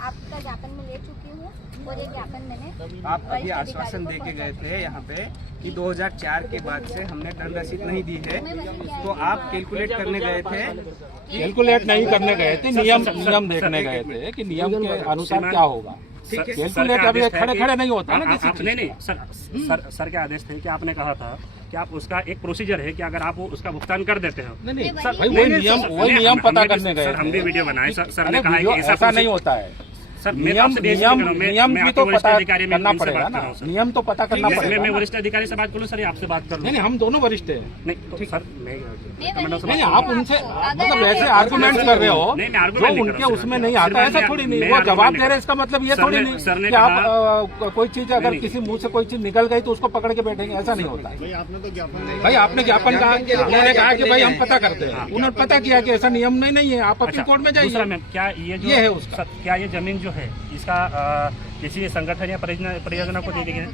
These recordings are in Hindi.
आपका ज्ञापन में ले चुकी हूँ और ये ज्ञापन मैंने आप अभी आश्वासन दे के गए थे यहाँ पे कि 2004 के बाद से हमने दंड रसीद नहीं दी है, तो आप कैलकुलेट करने गए थे। कैलकुलेट नहीं करने गए थे, नियम देखने गए थे कि नियम के अनुसार क्या होगा। कैलकुलेट अभी खड़े खड़े नहीं होता ना किसी चीज। नहीं सर के आदेश थे कि आपने कहा था कि आप उसका एक प्रोसीजर है कि अगर आप उसका भुगतान कर देते हो। नहीं सर, भाई वो नियम पता करने गए। हम भी वीडियो बनाए, सर ने कहा कि ऐसा नहीं होता है। सर नियम भी तो पता करना पड़ेगा ना, नियम तो पता करना पड़ेगा। मैं वरिष्ठ अधिकारी से बात करूँ सर, आपसे बात करूँ? नहीं हम दोनों वरिष्ठ हैं। नहीं तो सर नहीं आप उनसे मतलब ऐसे आर्गुमेंट कर रहे हो जो उनके उसमें नहीं आता, ऐसा थोड़ी नहीं। वो जवाब दे रहे इसका मतलब ये थोड़ी नहीं कि आप कोई चीज अगर किसी मुंह से कोई चीज निकल गई तो उसको पकड़ के बैठेंगे, ऐसा नहीं होता। भाई आपने ज्ञापन कहा, उन्होंने कहा कि भाई हम पता करते हैं, उन्होंने पता किया कि ऐसा नियम नहीं है, आप अपील कोर्ट में जाइए। क्या ये है उसका, क्या ये जमीन जो है इसका किसी संगठन या परियोजना को दे दी गई?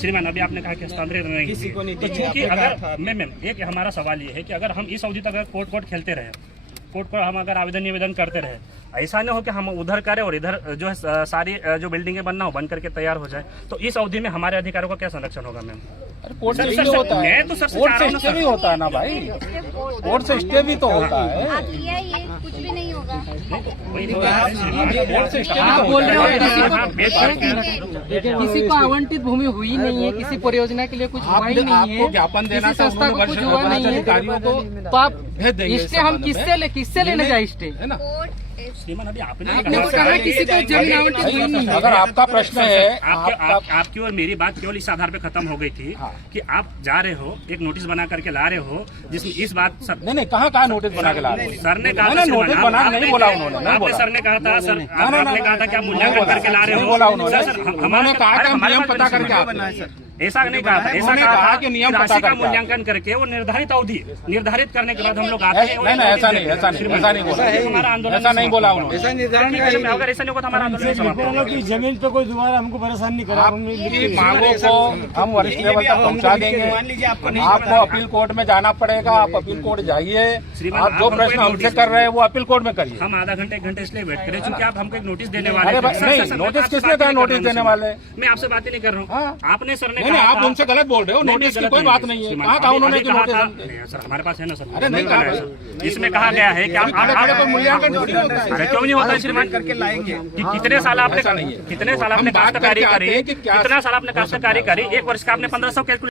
श्रीमान अभी आपने कहा कि हस्तांतरित नहीं किसी को नहीं। तो चूंकि अगर मैम एक हमारा सवाल ये है कि अगर हम इस अवधि तक अगर कोर्ट खेलते रहे, कोर्ट पर हम अगर आवेदन निवेदन करते रहे, ऐसा नहीं हो कि हम उधर करें और इधर जो है सारी जो बिल्डिंगे बनना हो बन करके तैयार हो जाए, तो इस अवधि में हमारे अधिकारों का क्या संरक्षण होगा मैम? कोर्ट से स्टे होता है, कोर्ट से स्टे भी होता है ना भाई, कोर्ट से स्टे भी तो होता है। ये कुछ भी नहीं होगा। कोर्ट से स्टे आप बोल रहे हो किसी को आवंटित भूमि हुई नहीं है, किसी परियोजना के लिए कुछ हुआ ही नहीं है, आपको ज्ञापन देना किसी संस्था को कुछ हुआ नहीं है, अधिकारियों को तो आप स्टे हम किससे लेने जाए स्टे? है ना? श्रीमान अभी आपने कहा किसी को जमीन आवंटित हुई नहीं है। अगर आपका प्रश्न है, आपकी और मेरी बात केवल इस आधार पे खत्म हो गई थी कि आप जा रहे हो एक नोटिस बना करके ला रहे हो जिसमें इस बात नहीं कहाँ नोटिस बना के ला रहे हो? सर ने कहा नोटिस बना नहीं बोला उन्होंने, सर ने कहा था, सर आपने कहा था कि आप मूल्यांकन करके ला रहे हो, बोला उन्होंने। हमारे कहा कि नियम पता करके ऐसा नहीं कहा था, ऐसा कहा कि नियम राशि का मूल्यांकन करके वो निर्धारित अवधि निर्धारित करने के बाद हम लोग आते हैं। नहीं ऐसा नहीं बोला, हमारा आंदोलन ऐसा नहीं बोला उन्होंने। अगर ऐसा नहीं होगा हमारा आंदोलन की जमीन पे कोई दोबारा हमको परेशान नहीं करा। आपकी मांगों को हम वरिष्ठ लेवल तक पहुंचा देंगे। आपको अपील कोर्ट में जाना पड़ेगा, आप अपील कोर्ट जाइए। आप जो प्रश्न हमसे कर रहे हैं वो अपील कोर्ट में करिए। हम आधा घंटे 1 घंटे इसलिए वेट करें क्योंकि आप हमको एक नोटिस देने वाले हैं। नहीं नोटिस किसने कहा नोटिस देने वाले? मैं आपसे बात ही नहीं कर रहा हूँ, आपने सर ने नहीं आप उनसे गलत बोल रहे हो, नोटिस की कोई बात नहीं है। कहा था उन्होंने कि नोटिस? सर हमारे पास है ना सर। अरे नहीं कहा, इसमें कहा गया है कि आप मूल्यांकन क्यों नहीं होता श्रीमान करके लाएंगे कि कितने साल आपने काश्तकारी करी, कितना साल आपने काश्तकारी करी, 1 वर्ष का आपने 1500 कैलकुलेट